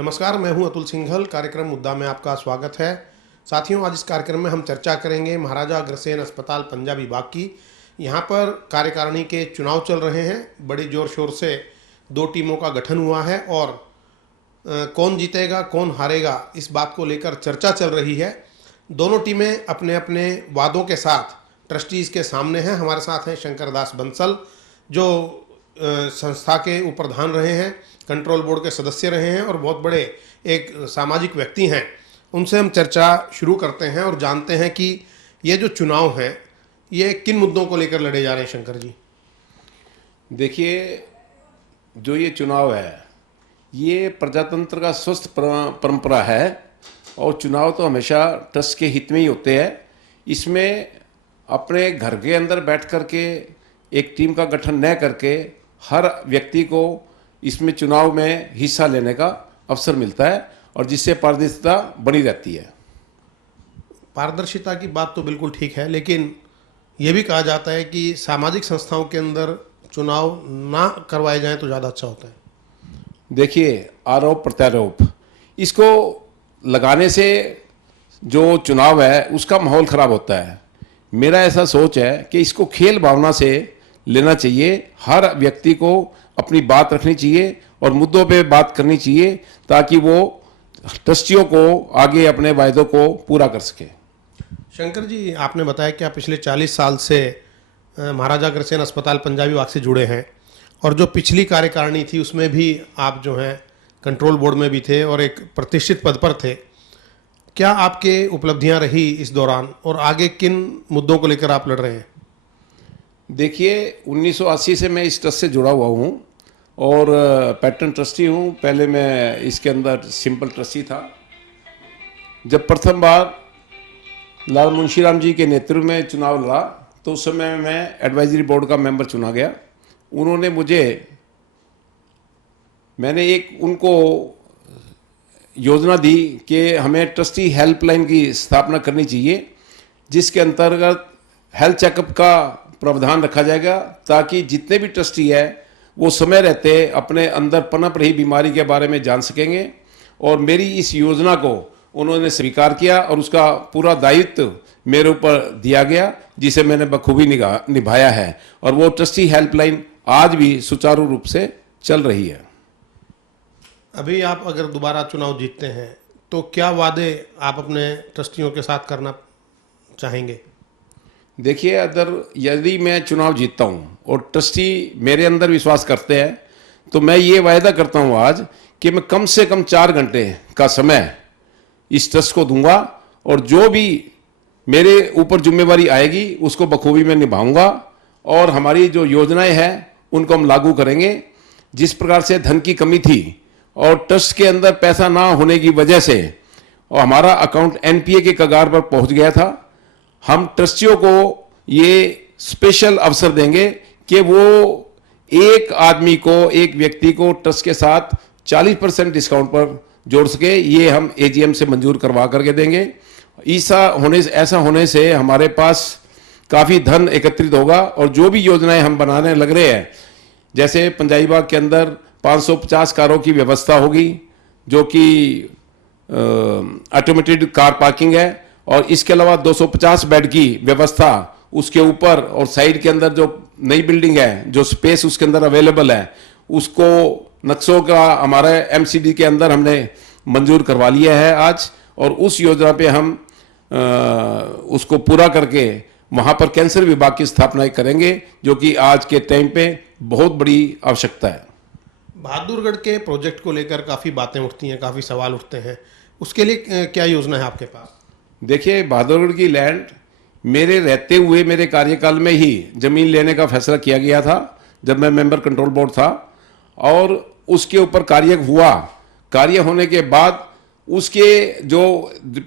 नमस्कार, मैं हूं अतुल सिंघल। कार्यक्रम मुद्दा में आपका स्वागत है। साथियों, आज इस कार्यक्रम में हम चर्चा करेंगे महाराजा अग्रसेन अस्पताल पंजाबी बाग की। यहां पर कार्यकारिणी के चुनाव चल रहे हैं। बड़ी जोर शोर से दो टीमों का गठन हुआ है और कौन जीतेगा कौन हारेगा इस बात को लेकर चर्चा चल रही है। दोनों टीमें अपने अपने वादों के साथ ट्रस्टीज़ के सामने हैं। हमारे साथ हैं शंकर दास बंसल, जो संस्था के उपप्रधान रहे हैं, कंट्रोल बोर्ड के सदस्य रहे हैं और बहुत बड़े एक सामाजिक व्यक्ति हैं। उनसे हम चर्चा शुरू करते हैं और जानते हैं कि ये जो चुनाव हैं ये किन मुद्दों को लेकर लड़े जा रहे हैं। शंकर जी, देखिए, जो ये चुनाव है ये प्रजातंत्र का स्वस्थ परंपरा है और चुनाव तो हमेशा ट्रस्ट के हित में ही होते हैं। इसमें अपने घर के अंदर बैठ कर के एक टीम का गठन न करके हर व्यक्ति को इसमें चुनाव में हिस्सा लेने का अवसर मिलता है और जिससे पारदर्शिता बनी रहती है। पारदर्शिता की बात तो बिल्कुल ठीक है, लेकिन ये भी कहा जाता है कि सामाजिक संस्थाओं के अंदर चुनाव ना करवाए जाएं तो ज़्यादा अच्छा होता है। देखिए, आरोप प्रत्यारोप इसको लगाने से जो चुनाव है उसका माहौल ख़राब होता है। मेरा ऐसा सोच है कि इसको खेल भावना से लेना चाहिए। हर व्यक्ति को अपनी बात रखनी चाहिए और मुद्दों पे बात करनी चाहिए ताकि वो ट्रस्टियों को आगे अपने वायदों को पूरा कर सके। शंकर जी, आपने बताया कि आप पिछले 40 साल से महाराजा अग्रसेन अस्पताल पंजाबी बाग से जुड़े हैं और जो पिछली कार्यकारिणी थी उसमें भी आप जो हैं कंट्रोल बोर्ड में भी थे और एक प्रतिष्ठित पद पर थे। क्या आपके उपलब्धियां रही इस दौरान और आगे किन मुद्दों को लेकर आप लड़ रहे हैं? देखिए, 1980 से मैं इस ट्रस्ट से जुड़ा हुआ हूँ और पैटर्न ट्रस्टी हूँ। पहले मैं इसके अंदर सिंपल ट्रस्टी था। जब प्रथम बार लाल मुंशीराम जी के नेतृत्व में चुनाव लड़ा तो उस समय मैं एडवाइजरी बोर्ड का मेंबर चुना गया। उन्होंने मैंने एक उनको योजना दी कि हमें ट्रस्टी हेल्पलाइन की स्थापना करनी चाहिए, जिसके अंतर्गत हेल्थ चेकअप का प्रावधान रखा जाएगा ताकि जितने भी ट्रस्टी है वो समय रहते अपने अंदर पनप रही बीमारी के बारे में जान सकेंगे। और मेरी इस योजना को उन्होंने स्वीकार किया और उसका पूरा दायित्व मेरे ऊपर दिया गया, जिसे मैंने बखूबी निभाया है और वो ट्रस्टी हेल्पलाइन आज भी सुचारू रूप से चल रही है। अभी आप अगर दोबारा चुनाव जीतते हैं तो क्या वादे आप अपने ट्रस्टियों के साथ करना चाहेंगे? देखिए, अगर यदि मैं चुनाव जीतता हूँ और ट्रस्टी मेरे अंदर विश्वास करते हैं तो मैं ये वायदा करता हूँ आज कि मैं कम से कम 4 घंटे का समय इस ट्रस्ट को दूंगा और जो भी मेरे ऊपर जिम्मेवारी आएगी उसको बखूबी मैं निभाऊंगा और हमारी जो योजनाएं हैं उनको हम लागू करेंगे। जिस प्रकार से धन की कमी थी और ट्रस्ट के अंदर पैसा ना होने की वजह से और हमारा अकाउंट एनपीए के कगार पर पहुंच गया था, हम ट्रस्टियों को ये स्पेशल अवसर देंगे कि वो एक आदमी को, एक व्यक्ति को ट्रस्ट के साथ 40% डिस्काउंट पर जोड़ सके। ये हम एजीएम से मंजूर करवा करके देंगे। ऐसा होने से हमारे पास काफ़ी धन एकत्रित होगा और जो भी योजनाएं हम बनाने लग रहे हैं, जैसे पंजाबी बाग के अंदर 550 कारों की व्यवस्था होगी जो कि ऑटोमेटेड कार पार्किंग है और इसके अलावा 250 बेड की व्यवस्था उसके ऊपर और साइड के अंदर जो नई बिल्डिंग है, जो स्पेस उसके अंदर अवेलेबल है, उसको नक्शों का हमारे एमसीडी के अंदर हमने मंजूर करवा लिया है आज। और उस योजना पे हम उसको पूरा करके वहाँ पर कैंसर विभाग की स्थापना करेंगे, जो कि आज के टाइम पे बहुत बड़ी आवश्यकता है। बहादुरगढ़ के प्रोजेक्ट को लेकर काफ़ी बातें उठती हैं, काफ़ी सवाल उठते हैं, उसके लिए क्या योजना है आपके पास? देखिए, बहादुरगढ़ की लैंड मेरे रहते हुए मेरे कार्यकाल में ही ज़मीन लेने का फैसला किया गया था जब मैं मेंबर कंट्रोल बोर्ड था और उसके ऊपर कार्य हुआ। कार्य होने के बाद उसके जो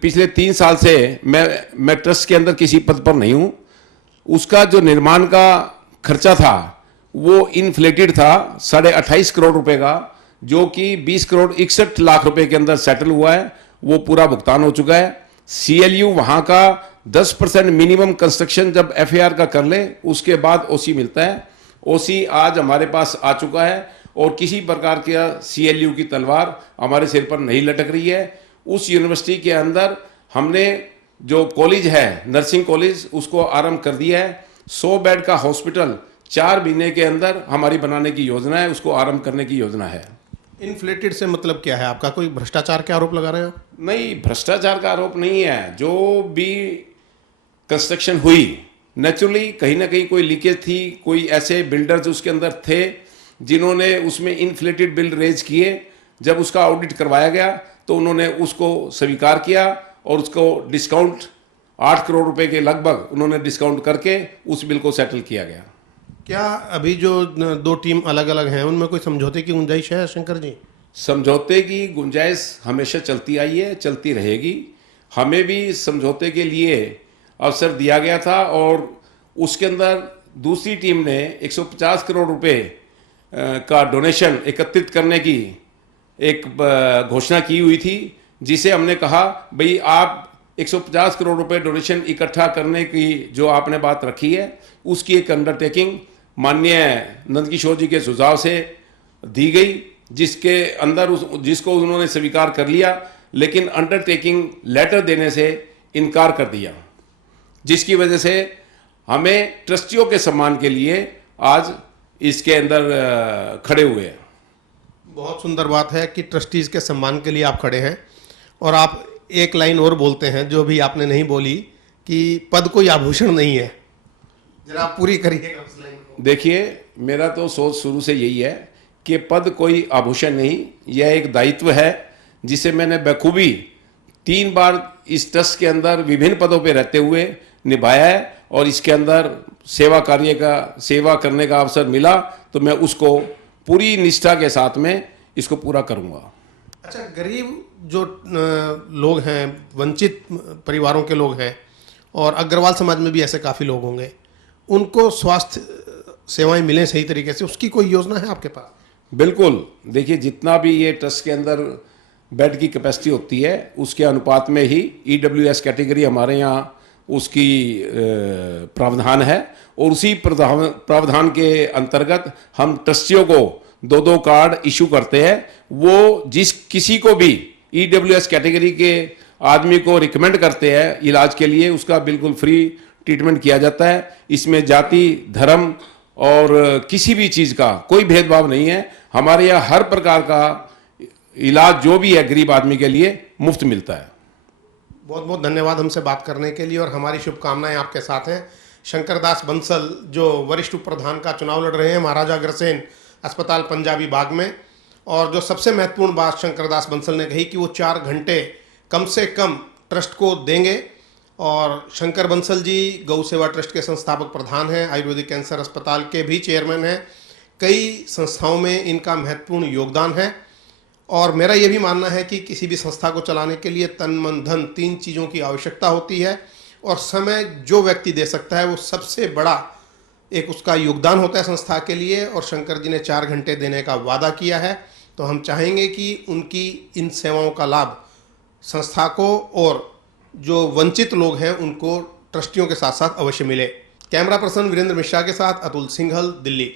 पिछले 3 साल से मैं ट्रस्ट के अंदर किसी पद पर नहीं हूँ, उसका जो निर्माण का खर्चा था वो इन्फ्लेटेड था 28.5 करोड़ रुपए का, जो कि 20 करोड़ 61 लाख रुपए के अंदर सेटल हुआ है। वो पूरा भुगतान हो चुका है। सीएलयू वहाँ का 10% मिनिमम कंस्ट्रक्शन जब एफएआर का कर ले उसके बाद ओसी मिलता है। ओसी आज हमारे पास आ चुका है और किसी प्रकार का CLU की तलवार हमारे सिर पर नहीं लटक रही है। उस यूनिवर्सिटी के अंदर हमने जो कॉलेज है नर्सिंग कॉलेज उसको आरंभ कर दिया है। 100 बेड का हॉस्पिटल 4 महीने के अंदर हमारी बनाने की योजना है, उसको आरंभ करने की योजना है। इन्फ्लेटेड से मतलब क्या है आपका? कोई भ्रष्टाचार के आरोप लगा रहे हैं आप? नहीं, भ्रष्टाचार का आरोप नहीं है। जो भी कंस्ट्रक्शन हुई नेचुरली कहीं ना कहीं कोई लीकेज थी, कोई ऐसे बिल्डर्स उसके अंदर थे जिन्होंने उसमें इन्फ्लेटेड बिल रेज किए। जब उसका ऑडिट करवाया गया तो उन्होंने उसको स्वीकार किया और उसको डिस्काउंट 8 करोड़ रुपए के लगभग उन्होंने डिस्काउंट करके उस बिल को सेटल किया गया। क्या अभी जो 2 टीम अलग अलग हैं उनमें कोई समझौते की गुंजाइश है शंकर जी? समझौते की गुंजाइश हमेशा चलती आई है, चलती रहेगी। हमें भी समझौते के लिए अवसर दिया गया था और उसके अंदर दूसरी टीम ने 150 करोड़ रुपए का डोनेशन एकत्रित करने की एक घोषणा की हुई थी, जिसे हमने कहा भाई आप 150 करोड़ रुपए डोनेशन इकट्ठा करने की जो आपने बात रखी है उसकी एक अंडरटेकिंग माननीय नंदकिशोर जी के सुझाव से दी गई, जिसके अंदर जिसको उन्होंने स्वीकार कर लिया, लेकिन अंडरटेकिंग लेटर देने से इनकार कर दिया, जिसकी वजह से हमें ट्रस्टियों के सम्मान के लिए आज इसके अंदर खड़े हुए हैं। बहुत सुंदर बात है कि ट्रस्टीज के सम्मान के लिए आप खड़े हैं। और आप एक लाइन और बोलते हैं जो भी आपने नहीं बोली कि पद कोई आभूषण नहीं है, जरा आप पूरी करिएगा उस लाइन को। देखिए, मेरा तो सोच शुरू से यही है कि पद कोई आभूषण नहीं, यह एक दायित्व है जिसे मैंने बखूबी 3 बार इस ट्रस्ट के अंदर विभिन्न पदों पर रहते हुए निभाया है और इसके अंदर सेवा करने का अवसर मिला तो मैं उसको पूरी निष्ठा के साथ में इसको पूरा करूंगा। अच्छा, गरीब जो लोग हैं, वंचित परिवारों के लोग हैं और अग्रवाल समाज में भी ऐसे काफ़ी लोग होंगे, उनको स्वास्थ्य सेवाएं मिलें सही तरीके से, उसकी कोई योजना है आपके पास? बिल्कुल। देखिए, जितना भी ये ट्रस्ट के अंदर बेड की कैपेसिटी होती है उसके अनुपात में ही EWS कैटेगरी हमारे यहाँ उसकी प्रावधान है और उसी प्रावधान के अंतर्गत हम ट्रस्टियों को 2-2 कार्ड इशू करते हैं। वो किसी को भी EWS कैटेगरी के आदमी को रिकमेंड करते हैं इलाज के लिए, उसका बिल्कुल फ्री ट्रीटमेंट किया जाता है। इसमें जाति, धर्म और किसी भी चीज़ का कोई भेदभाव नहीं है। हमारे यहाँ हर प्रकार का इलाज जो भी है गरीब आदमी के लिए मुफ्त मिलता है। बहुत बहुत धन्यवाद हमसे बात करने के लिए और हमारी शुभकामनाएं आपके साथ हैं। शंकर दास बंसल जो वरिष्ठ उप प्रधान का चुनाव लड़ रहे हैं महाराजा अग्रसेन अस्पताल पंजाबी बाग में, और जो सबसे महत्वपूर्ण बात शंकर दास बंसल ने कही कि वो 4 घंटे कम से कम ट्रस्ट को देंगे। और शंकर बंसल जी गौ सेवा ट्रस्ट के संस्थापक प्रधान हैं, आयुर्वेदिक कैंसर अस्पताल के भी चेयरमैन हैं, कई संस्थाओं में इनका महत्वपूर्ण योगदान है। और मेरा ये भी मानना है कि किसी भी संस्था को चलाने के लिए तन मन धन 3 चीज़ों की आवश्यकता होती है और समय जो व्यक्ति दे सकता है वो सबसे बड़ा एक उसका योगदान होता है संस्था के लिए। और शंकर जी ने 4 घंटे देने का वादा किया है, तो हम चाहेंगे कि उनकी इन सेवाओं का लाभ संस्था को और जो वंचित लोग हैं उनको ट्रस्टियों के साथ साथ अवश्य मिले। कैमरा पर्सन वीरेंद्र मिश्रा के साथ अतुल सिंघल, दिल्ली।